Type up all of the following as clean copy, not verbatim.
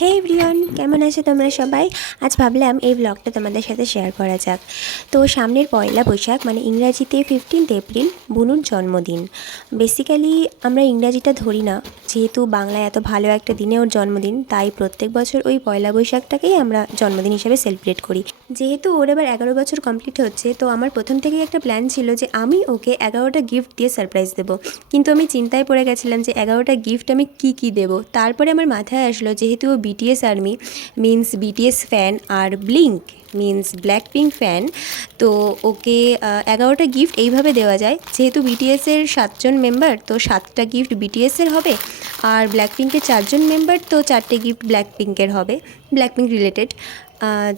হে everyone, কেমন আছো তোমরা সবাই? আজ ভাবলাম এই ব্লগটা তোমাদের সাথে শেয়ার করা যাক। তো সামনের পয়লা বৈশাখ মানে ইংরাজিতে 15 এপ্রিল বুনুর জন্মদিন। বেসিক্যালি আমরা ইংরাজিটা ধরি না, যেহেতু বাংলায় এত ভালো একটা দিনে ওর জন্মদিন, তাই প্রত্যেক বছর ওই পয়লা বৈশাখটাকেই আমরা জন্মদিন হিসেবে সেলিব্রেট করি। যেহেতু ওর এবার 11 বছর কমপ্লিট হচ্ছে, তো আমার প্রথম থেকেই একটা প্ল্যান ছিল যে আমি ওকে 11টা গিফট দিয়ে সারপ্রাইজ দেবো। কিন্তু আমি চিন্তায় পড়ে গেছিলাম যে 11টা গিফট আমি কী দেবো। তারপরে আমার মাথায় আসলো, যেহেতু ও BTS army means BTS fan আর blink means black pink fan, তো ওকে 11টা গিফট এইভাবে দেওয়া যায়। যেহেতু বিটিএসের 7জন মেম্বার, তো 7টা গিফট বিটিএসের হবে, আর ব্ল্যাক পিঙ্কের 4জন মেম্বার, তো 4টে গিফট ব্ল্যাক পিঙ্কের হবে, ব্ল্যাক পিঙ্ক রিলেটেড।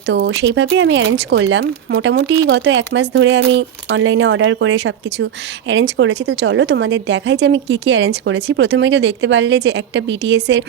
তো সেইভাবেই আমি অ্যারেঞ্জ করলাম। মোটামুটি গত 1 মাস ধরে আমি অনলাইনে অর্ডার করে সব কিছু অ্যারেঞ্জ করেছি। তো চলো তোমাদের দেখাই যে আমি কী অ্যারেঞ্জ করেছি। প্রথমেই তো দেখতে পারলে যে একটা বিটিএসের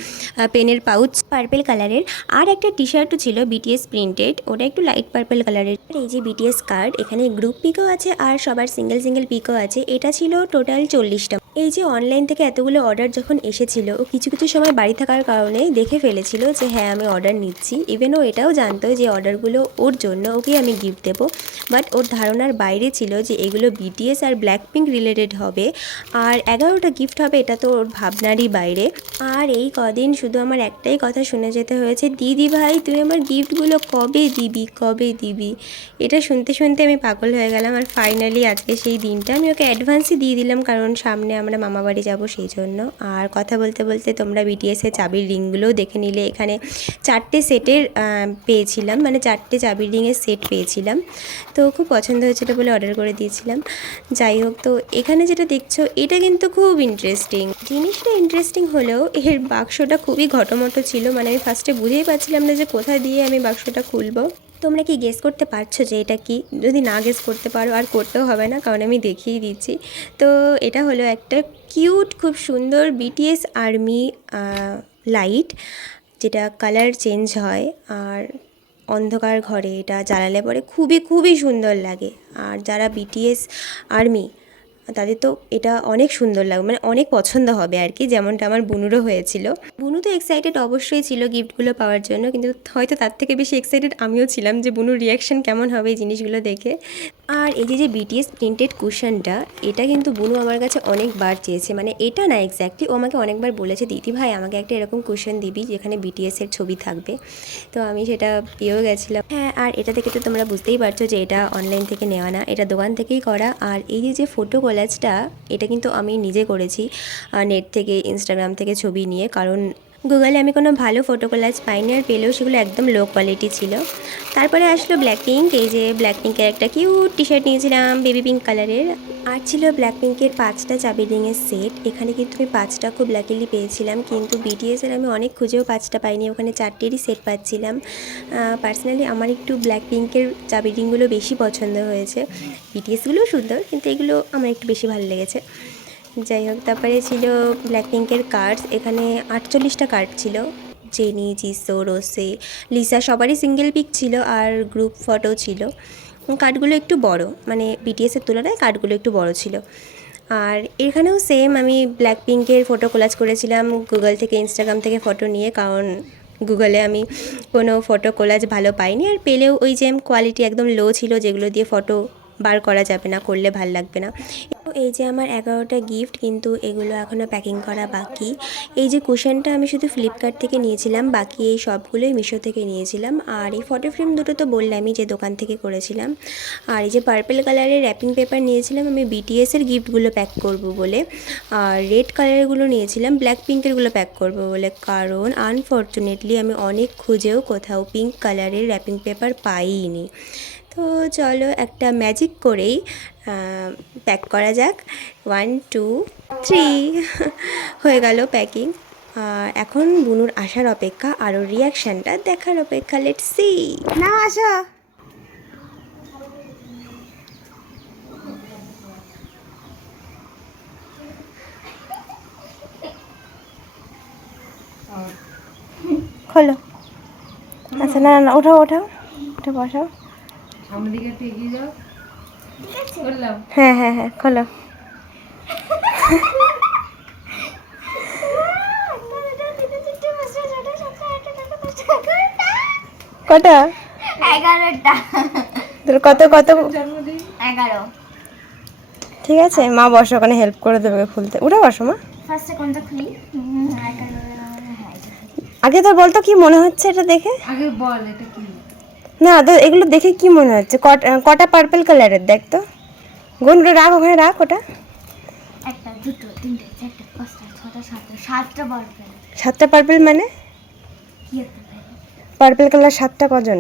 পেনের পাউচ পার্পেল কালারের, আর একটা টি শার্টও ছিল বিটিএস প্রিন্টেড, ওটা একটু লাইট পার্পেল কালারের। আর এই যে বিটিএস কার্ড, এখানে গ্রুপ পিকও আছে আর সবার সিঙ্গেল সিঙ্গেল পিকও আছে। এটা ছিল টোটাল 40টা। এই যে অনলাইন থেকে এতগুলো অর্ডার যখন এসেছিল, ও কিছু কিছু সময় বাড়ি থাকার কারণে দেখে ফেলেছিল যে হ্যাঁ আমি অর্ডার নিচ্ছি। ইভেন ও এটাও জানতো যে অর্ডারগুলো ওর জন্য, ওকে আমি গিফট দেবো। বাট ওর ধারণার বাইরে ছিল যে এগুলো বিটিএস আর ব্ল্যাক পিঙ্ক রিলেটেড হবে, আর 11টা গিফট হবে, এটা তো ওর ভাবনারই বাইরে। আর এই কদিন শুধু আমার একটাই কথা শুনে যেতে হয়েছে, দিদি ভাই তুই আমার গিফটগুলো কবে দিবি কবে দিবি। এটা শুনতে শুনতে আমি পাগল হয়ে গেলাম। আর ফাইনালি আজকে সেই দিনটা, আমি ওকে অ্যাডভান্সই দিয়ে দিলাম, কারণ সামনে আমরা মামাবাড়ি যাব সেই জন্য। আর কথা বলতে বলতে তোমরা বিটিএসের চাবির রিংগুলোও দেখে নিলে। এখানে 4টে সেটের পেয়েছিলাম, মানে 4টে চাবির রিংয়ের সেট পেয়েছিলাম। তো খুব পছন্দ হয়েছিল বলে অর্ডার করে দিয়েছিলাম। যাই হোক, তো এখানে যেটা দেখছো এটা কিন্তু খুব ইন্টারেস্টিং। জিনিসটা ইন্টারেস্টিং হলেও এর বাক্সটা খুবই ঘটমটো ছিল। মানে আমি ফার্স্টে বুঝেই পাচ্ছিলাম না যে কোথা দিয়ে আমি বাক্সটা খুলবো। তোমরা কি গেস করতে পারছো যে এটা কি? যদি না গেস করতে পারো আর করতেও হবে না, কারণ আমি দেখিয়ে দিচ্ছি। তো এটা হলো একটা কিউট, খুব সুন্দর বিটিএস আর্মি লাইট, যেটা কালার চেঞ্জ হয়, আর অন্ধকার ঘরে এটা জ্বালালে পরে খুবই খুবই সুন্দর লাগে। আর যারা বিটিএস আর্মি তাদের তো এটা অনেক সুন্দর লাগবে, মানে অনেক পছন্দ হবে আর কি, যেমনটা আমার বুনুরও হয়েছিল। বুনু তো এক্সাইটেড অবশ্যই ছিল গিফটগুলো পাওয়ার জন্য, কিন্তু হয়তো তার থেকে বেশি এক্সাইটেড আমিও ছিলাম যে বুনুর রিয়াকশান কেমন হবে এই জিনিসগুলো দেখে। আর এই যে বিটিএস প্রিন্টেড কুশনটা, এটা কিন্তু বুনু আমার কাছে অনেকবার চেয়েছে। মানে এটা না এক্স্যাক্টলি, ও আমাকে অনেকবার বলেছে দিদি ভাই আমাকে একটা এরকম কুশন দিবি যেখানে বিটিএসের ছবি থাকবে। তো আমি সেটা পেয়েও গেছিলাম। হ্যাঁ, আর এটা থেকে তো তোমরা বুঝতেই পারছো যে এটা অনলাইন থেকে নেওয়া না, এটা দোকান থেকেই করা। আর এই যে ফটো কোলাজটা, এটা কিন্তু আমি নিজে করেছি নেট থেকে, ইনস্টাগ্রাম থেকে ছবি নিয়ে, কারণ গুগলে আমি কোনো ভালো ফটো কোলাজ পাইনি, আর পেলেও সেগুলো একদম লো কোয়ালিটি ছিল। তারপরে আসলো ব্ল্যাক পিঙ্ক। এই যে ব্ল্যাক পিঙ্কের একটা কিউট টি শার্ট নিয়েছিলাম বেবি পিঙ্ক কালারের। আর ছিল ব্ল্যাক পিঙ্কের 5টা চাবি রিংয়ের সেট। এখানে কিন্তু আমি 5টা খুব লাকিলি পেয়েছিলাম, কিন্তু বিটিএসের আমি অনেক খুঁজেও 5টা পাইনি, ওখানে 4টেরই সেট পাচ্ছিলাম। পার্সোনালি আমার একটু ব্ল্যাক পিঙ্কের চাবি রিংগুলো বেশি পছন্দ হয়েছে। বিটিএসগুলোও সুন্দর, কিন্তু এগুলো আমার একটু বেশি ভালো লেগেছে। যাই হোক, তারপরে ছিল ব্ল্যাক পিঙ্কের কার্ডস। এখানে 48টা কার্ড ছিল। জেনি, জিসো, রোসে, লিসা সবারই সিঙ্গেল পিক ছিল, আর গ্রুপ ফটো ছিল। কার্ডগুলো একটু বড়, মানে বিটিএসের তুলনায় কার্ডগুলো একটু বড় ছিল। আর এখানেও সেম আমি ব্ল্যাক পিঙ্কের ফটো কোলাজ করেছিলাম গুগল থেকে, ইনস্টাগ্রাম থেকে ফটো নিয়ে, কারণ গুগলে আমি কোনো ফটো কোলাজ ভালো পাইনি, আর পেলেও ওই যে কোয়ালিটি একদম লো ছিল, যেগুলো দিয়ে ফটো বার করা যাবে না, করলে ভাল লাগবে না। এই যে আমার 11টা গিফট, কিন্তু এগুলো এখনও প্যাকিং করা বাকি। এই যে কুশনটা আমি শুধু ফ্লিপকার্ট থেকে নিয়েছিলাম, বাকি এই সবগুলোই মিশো থেকে নিয়েছিলাম। আর এই ফটো ফ্রেম দুটো তো বললামই যে দোকান থেকে করেছিলাম। আর এই যে পার্পল কালারের র্যাপিং পেপার নিয়েছিলাম আমি বিটিএসের গিফটগুলো প্যাক করব বলে, আর রেড কালারেরগুলো নিয়েছিলাম ব্ল্যাক পিঙ্কেরগুলো প্যাক করব বলে, কারণ আনফর্চুনেটলি আমি অনেক খুঁজেও কোথাও পিঙ্ক কালারের র্যাপিং পেপার পাইনি। তো চলো একটা ম্যাজিক করেই প্যাক করা যাক। 1 2 3 হয়ে গেল প্যাকিং। আর এখন বুনুর আসার অপেক্ষা, আর ওর রিয়াকশানটা দেখার অপেক্ষা। Let's see. না আসো। খোলো। আচ্ছা, না না, ওঠাও ওঠাও, ওঠা বসাও। হ্যাঁ হ্যাঁ হ্যাঁ, খোলো। কটা? 11টা। তোর কত কত? 11। ঠিক আছে, মা বসো, ওখানে হেল্প করে দেবে খুলতে। উঠে বসো মা। ফার্স্টে কোনটা খুলি? 11। আগে তো বলতো কি মনে হচ্ছে এটা দেখে। আগে বল এটা কি? না তো এগুলো দেখে কি মনে হচ্ছে? কটা পার্পল কালারের দেখ তো। গুনগুলো রাখ, ওখানে রাখ ওটা। 1টা 2টো 3টে 4টে 5টা 6টা 7টা পারফেক্ট। 7টা পার্পল মানে? কি হতে পারে? পার্পল কালার 7টা কজন?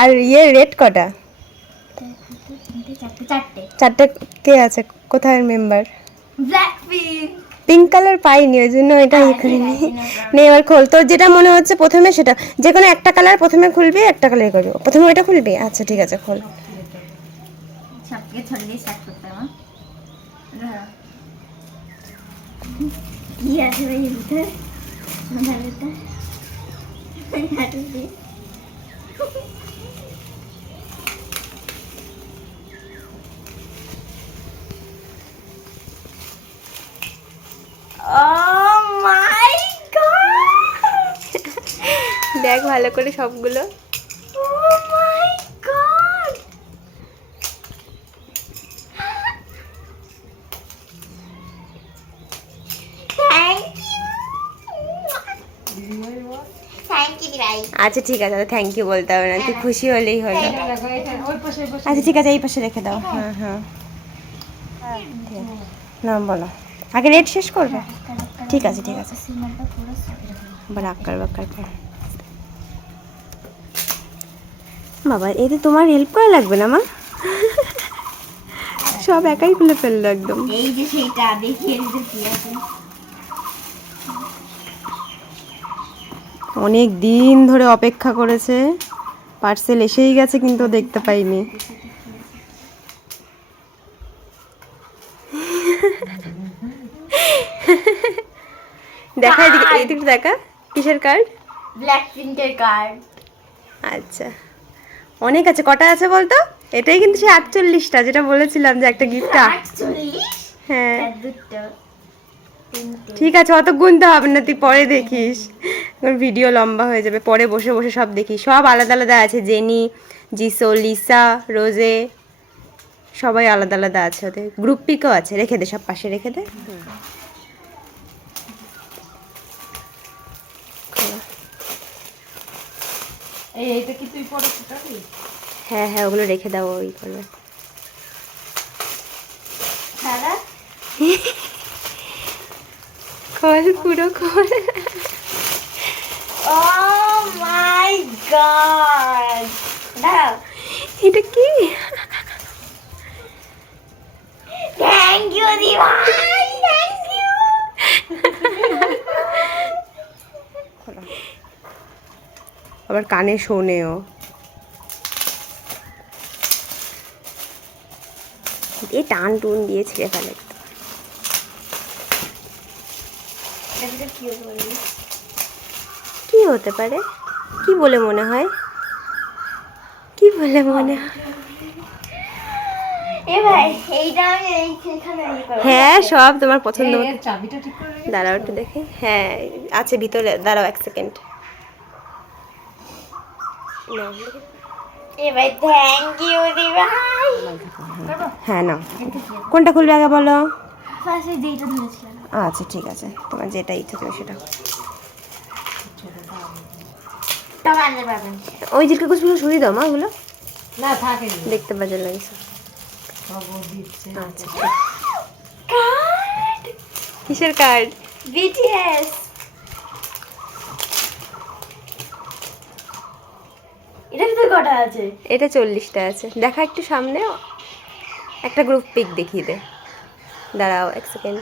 আর ইয়ে রেড কটা? 4টে। 4টে কে আছে? কোথায় member? Black pink. Pink colour পাইনি, ওই জন্য এটা ইয়ে করিনি। নে এবার খোল, তোর যেটা মনে হচ্ছে প্রথমে সেটা। যে কোনো একটা কালার প্রথমে খুলবি, একটা কালার করবি। প্রথমে ওইটা খুলবি? আচ্ছা ঠিক আছে, খোল। সবকে ছড়িয়ে স্টার্ট করতে হবে। ধরো। কি আছে ভাই এর ভিতরে? ধরো এটা। হাঁটু দিয়ে। Oh my god! দেখ ভালো করে সবগুলো। Oh my god! Thank you. Thank you দিভাই। আচ্ছা ঠিক আছে, থ্যাংক ইউ বলতে হবে না, তুই খুশি হলেই হলো। দেখো এখানে ওই পাশে আচ্ছা ঠিক আছে, এই পাশে রেখে দাও। হ্যাঁ হ্যাঁ, না বলো, আগে রেড শেষ করবে? ঠিক আছে ঠিক আছে, সিনেমাটা পুরো আবার আক্কার বাক্কার পর। বাবা, এতে তোমার হেল্প করা লাগবে না মা? সব একাই খুলে ফেললো একদম। এই যে সেইটা দেখিয়ে দিতে কি আছে। অনেক দিন ধরে অপেক্ষা করেছে, পার্সেল এসেই গেছে কিন্তু ও দেখতে পাইনি। দেখা এদিকে, এইদিকে দেখা। কিসের কার্ড? ব্ল্যাক প্রিন্টের কার্ড। আচ্ছা, অনেক আছে। কটা আছে বলতো? এটাই কিন্তু সে 48টা, যেটা বলেছিলাম যে একটা গিফট। 48। হ্যাঁ দুটো 3টে। ঠিক আছে, অত গুনতে হবে না, তুই পরে দেখিস, ভিডিও লম্বা হয়ে যাবে। পরে বসে বসে সব দেখিস, সব আলাদা আলাদা আছে। জেনি, জিসো, লিসা, রোজে, সবাই আলাদা আলাদা আছে। ওদের গ্রুপ পিকও আছে, রেখে দে, সব পাশে রেখে দে। এইটা কি তুই পরে ফুটাবি? হ্যাঁ হ্যাঁ, ওগুলো রেখে দাও, ওই করবে। দাদা খোল, পুরো খোল। Oh my god! দাঁড়াও। এটা কি? Thank you দিভাই। Thank you. আবার কানে শোনেও। এ টান টুন দিয়ে ছিঁড়ে ফেলে। এটা কি বলবি? কি হতে পারে? কি বলে মনে হয়? কি বলে মনে হয়? এ ভাই এইটা আমি এইখানে ইয়ে করব। হ্যাঁ, সব তোমার পছন্দ এই মতো। এর চাবিটা ঠিক করে রেখে দাঁড়াও একটু দেখে। হ্যাঁ আছে ভিতরে, দাঁড়াও 1 সেকেন্ড। এ ভাই থ্যাংক ইউ দিভাই। হ্যাঁ নাও, কোনটা খুলবে আগে বলো? ফার্স্টে যেটা ধরেছিলাম। আচ্ছা ঠিক আছে, তোমার যেটা ইচ্ছা তুমি সেটা। টমাটো পাবেন। ওই জিলকা কুচগুলো সরিয়ে দাও মা, ওগুলো না থাকে না দেখতে বাজে লাগছে। সব ও দিচ্ছে। আচ্ছা, কার্ড কিসের কার্ড? বিটিএস। এটা ভিতরে কটা আছে? এটা 40টা আছে। দেখা একটু সামনে, একটা গ্রুপ পিক দেখিয়ে দে। দাঁড়াও 1 সেকেন্ড।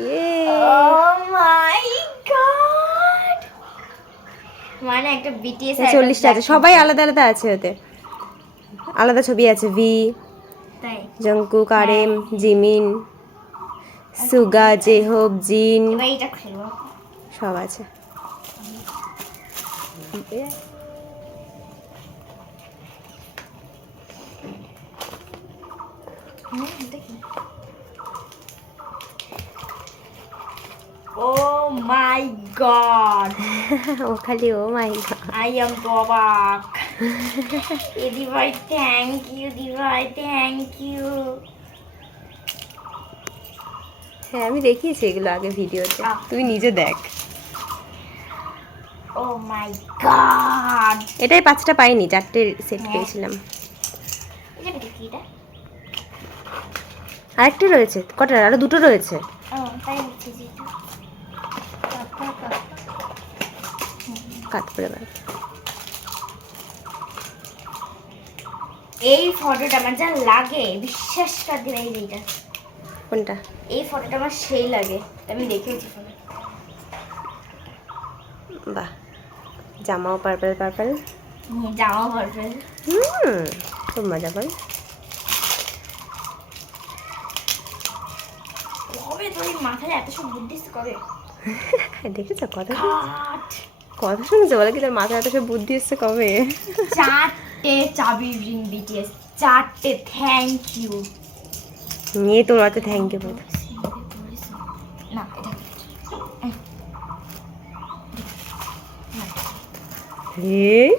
ইয়ে, Oh my god! মানে একটা বিটিএস 40টা আছে, সবাই আলাদা আলাদা আছে। ওতে আলাদা ছবি আছে। ভি, তাই জংকুক, আরএম, জিমিন, সুগা, জেহোব, জিন, এবার এটা খুলবো। সব আছে। ও মাই গড, ও খালি ও মাই গড। আই এম তো অবাক। দিদি ভাই থ্যাংক ইউ, দিদি ভাই থ্যাংক ইউ। হ্যাঁ আমি দেখিয়েছি এগুলো আগে ভিডিওতে, তুই নিজে দেখ। ও মাই গড, এটাই 5টা পাইনি, 4টে সেট হ্যাঁ। পেয়েছিলাম। এটা কি এটা? আরেকটা রয়েছে, কটা? আরো 2টো রয়েছে। ও তাই হচ্ছে যে কাট করে বার। এই ফটোটা আমার যা লাগে, বিশ্বাস কর দিন, এই যে এইটা, কোনটা? এই ফটোটা আমার সেই লাগে, আমি দেখেছি ফোনে। বাহ, জামাও পার্পল পার্পল। জামা পারবেন। খুব মজা পাই। কবে তোর এই মাথায় এত সব বুদ্ধি এসছে কবে? দেখেছো কথা কাট। কথা শুনেছো? বলে কি তোর মাথায় এত সব বুদ্ধি এসছে কবে? 4টে চাবি রিং বিটিএস, 4টে থ্যাংক ইউ। নিয়ে তোর হাতে থ্যাংক ইউ বলতে। না এটা এই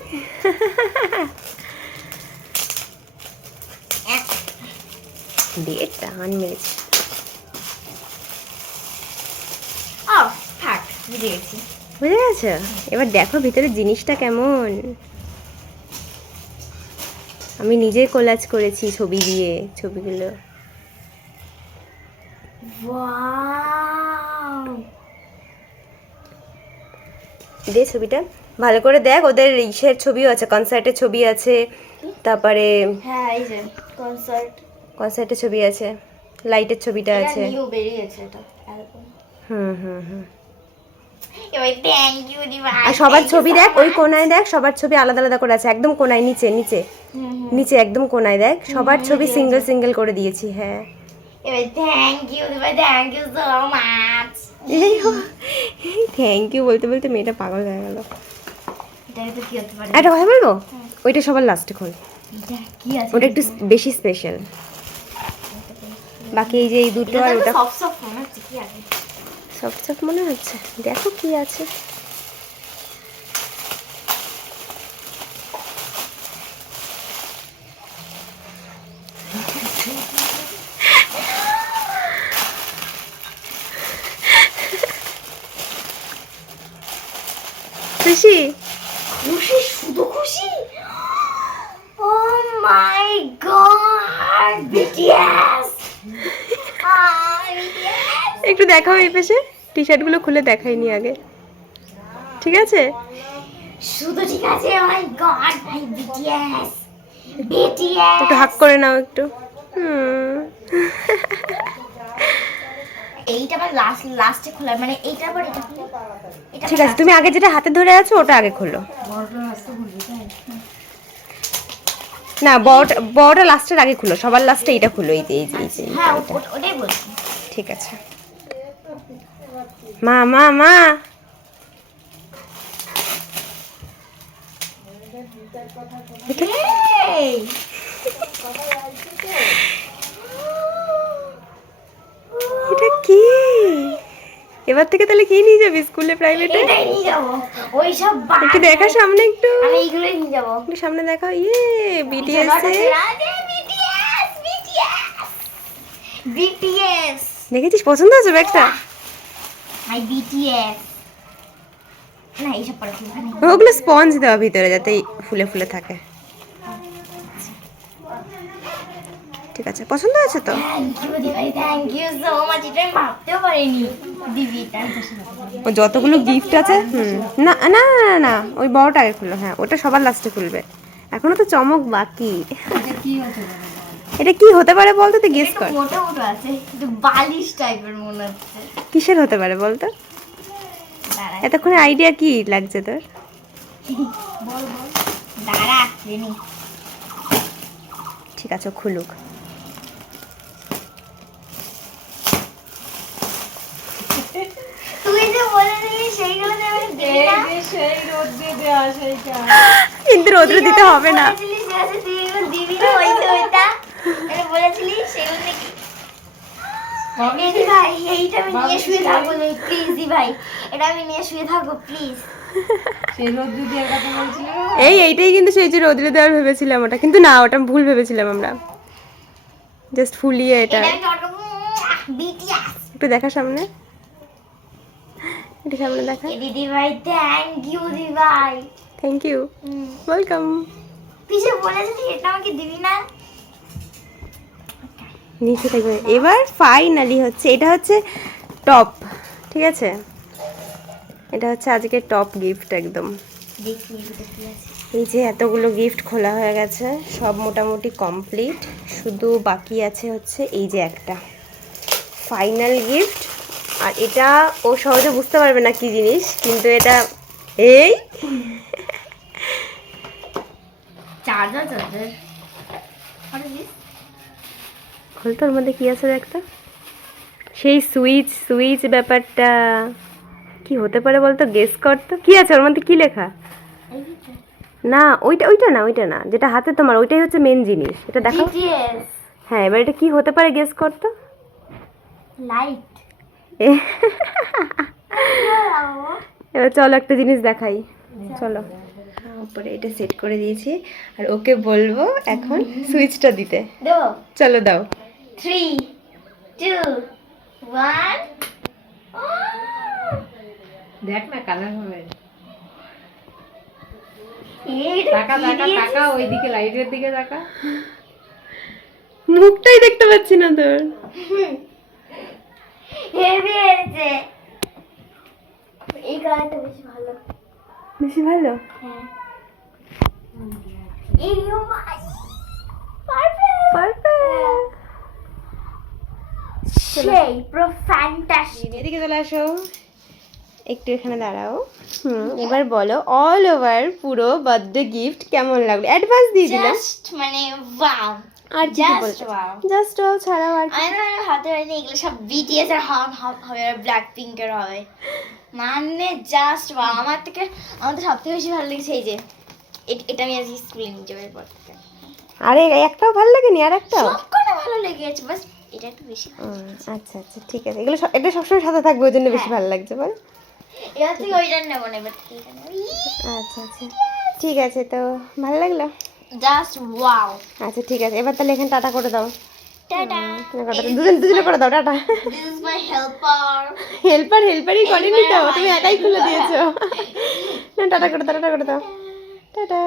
দিয়ে টান মেরেছে। ও থাক, বুঝে গেছি। বুঝে গেছো? এবার দেখো ভিতরে জিনিসটা কেমন। আমি নিজেই কোলাজ করেছি ছবি দিয়ে, ছবিগুলো। ওয়াও, দে ছবিটা ভালো করে দেখ। ওদের ইসের ছবিও আছে, কনসার্টের ছবি আছে, তারপরে হ্যাঁ এই যে কনসার্ট, কনসার্টের ছবি আছে, লাইটের ছবিটা এটা আছে। নিউ বেরিয়েছে এটা অ্যালবাম। হুম। এবার থ্যাংক ইউ দিবা। আর সবার ছবি দেখ, ওই কোনায় দেখ, সবার ছবি আলাদা আলাদা করে আছে, একদম কোনায়, নিচে নিচে নিচে একদম কোনায় দেখ, সবার ছবি সিঙ্গেল সিঙ্গেল করে দিয়েছি। হ্যাঁ এবার থ্যাংক ইউ দিবা, thank you so much. Thank you বলতে বলতে মেয়েটা পাগল হয়ে গেল। এটা তো কি হতে পারে? একটা কথা বলবো, ওইটা সবার লাস্টে খোল, এটা কি আছে? ওটা একটু বেশি স্পেশাল। বাকি এই যে এই দুটো আর ওটা সব সব মনে হচ্ছে কি আছে? সব সব মনে হচ্ছে। দেখো কি আছে। খুশি? খুশি, শুধু খুশি। ও মাই গড, বিটিএস। একটু দেখাও এই পাশে, টি শার্টগুলো খুলে দেখাইনি আগে, ঠিক আছে? শুধু ঠিক আছে। ও মাই গড, ভাই বিটিএস, বিটিএস। একটু হাক করে নাও একটু। এইটা আবার লাস্টে খোলা, মানে এইটা আবার এটা খুলে। এটা ঠিক আছে, তুমি আগে যেটা হাতে ধরে আছো ওটা আগে খোলো। না, বড়টা লাস্টের আগে খুলো, সবার লাস্টে এইটা খুলো, এই যে এই যে এই যে হ্যাঁ এইটা। ওটাই বলছি। ঠিক আছে। মা মা মা এই এটা কি? এবার থেকে তাহলে কি নিয়ে যাবি স্কুলে, প্রাইভেটে? এটাই নিয়ে যাবো, ওইসব একটু দেখা সামনে, একটু আমি এইগুলোই নিয়ে যাবো। একটু সামনে দেখাও। ইয়ে বিটিএস এ বিটিএস দেখেছিস? পছন্দ হয়েছে ব্যাগটা? মাই বিটিএস। না এইসব পরে খুলবো না। ওগুলো স্পঞ্জ দেওয়া ভিতরে যাতে ফুলে ফুলে থাকে। ঠিক আছে, পছন্দ হয়েছে তো? থ্যাংক ইউ দিদি, থ্যাংক ইউ সো মাচ। এটা আমি ভাবতেও পারিনি দিদি। ও যতগুলো গিফট আছে। না না না না, ওই বড়টা আগে খুললো। হ্যাঁ ওটা সবার লাস্টে খুলবে, এখনো তো চমক বাকি। এটা কি হতে পারে বলতো, তুই গেস কর। মোটা মোটা আছে, একটু বালিশ টাইপের মনে হচ্ছে। কিসের হতে পারে বলতো? দাঁড়া এতক্ষণে আইডিয়া কি লাগছে তোর? বল বল, দাঁড়া রেনি। ঠিক আছে, ও খুলুক। তুই যে বলেছিলি সেইগুলো তো আমি দিই না। সেই রোদ দিয়ে দেওয়া সেইটা। কিন্তু রৌদ্র দিতে হবে না। বলেছিলি সে আছে, তুই এগুলো দিবি না, ওইটা ওইটা এটা বলেছিলি সেগুলো নাকি। দিদি ভাই এইটা আমি নিয়ে শুয়ে থাকবো প্লিজ দিদি ভাই, এটা আমি নিয়ে শুয়ে থাকবো প্লিজ। সেই রোদ্দুর দিয়ে কথা বলছিল। এইটাই কিন্তু সেই যে রোদ্রে দেওয়ার ভেবেছিলাম ওটা, কিন্তু না ওটা ভুল ভেবেছিলাম আমরা, জাস্ট ফুলিয়ে এটা। এটা আমি চটকাবো বিটিএস। একটু দেখা সামনে, একটু সামনে দেখা। দিদি ভাই থ্যাংক ইউ দিদি ভাই। Thank you, welcome. পিছে বলেছিলি এটা আমাকে দিবি না? নিচে থাকবে। এবার ফাইনালি হচ্ছে, এটা হচ্ছে টপ, ঠিক আছে, এটা হচ্ছে আজকে টপ গিফট একদম। দেখি এটা কি আছে। এই যে এতগুলো গিফট খোলা হয়ে গেছে, সব মোটামুটি কমপ্লিট, শুধু বাকি আছে হচ্ছে এই যে একটা ফাইনাল গিফট। আর এটা ও সহজে বুঝতে পারবে না কি জিনিস, কিন্তু এটা এই চার্জার খোল তো, ওর মধ্যে কি আছে একটা, সেই সুইচ সুইচ ব্যাপারটা কি হতে পারে বলতো, গেস কর তো কি আছে ওর মধ্যে, কি লেখা? না ওইটা ওইটা না, ওইটা না যেটা হাতে তোমার, ওইটাই হচ্ছে মেন জিনিস, এটা দেখো। বিটিএস হ্যাঁ, এবার এটা কি হতে পারে গেস কর তো। লাইট। এবার চলো একটা জিনিস দেখাই, চলো। উপরে এটা সেট করে দিয়েছি, আর ওকে বলবো এখন সুইচটা দিতে। দেবো? চলো দাও। 3 2 1। দেখ না কালার হবে। এইটা টাকা কি টাকা দিয়েছিস? টাকা ওইদিকে লাইটের দিকে টাকা। মুখটাই দেখতে পাচ্ছি না তোর। হেভি হয়েছে। এই কালারটা বেশি ভালো। বেশি ভালো। হ্যাঁ। এই ও মাই পারফেক্ট। পারফেক্ট। সেই পুরো ফ্যান্টাস্টিক। এদিকে চলে আসো, একটু এখানে দাঁড়াও। এবার বলো অল ওভার পুরো বার্থডে গিফট কেমন লাগলো, অ্যাডভান্স দিয়ে দিলাম। জাস্ট মানে ওয়াও। আর কি Just বলতে, wow. জাস্ট ও ছাড়াও আর কি? আমি না ভাবতে পারিনি এগুলো সব বিটিএস আর হবে আর ব্ল্যাক পিঙ্কের হবে, মানে জাস্ট ওয়াও। আমার তো সবথেকে বেশি ভালো লেগেছে এই যে এটা আমি আজকে স্কুলে নিয়ে যাবো এরপর থেকে। আরে একটাও ভালো লাগেনি? আর একটাও? সবকটা ভালো লেগেছে, বাস এটা একটু বেশি ভালো লেগেছে। আচ্ছা আচ্ছা ঠিক আছে, এগুলো এটা সবসময় সাথে থাকবে, ওই জন্য বেশি হ্যাঁ। ভালো লাগছে বল। এবার থেকে ওইটা নেবো না, এবার থেকে এটা নেবো। আচ্ছা আচ্ছা ঠিক আছে, তো ভালো লাগলো। Just wow. আচ্ছা ঠিক আছে, এবার তাহলে এখানে টাটা করে দাও। টাটা। দুজনে করে দাও tata. This is my helper. হেল্পারই করেনি তো, তুমি একাই খুলে দিয়েছো। না টাটা করে দাও, টাটা করে দাও, টাটা।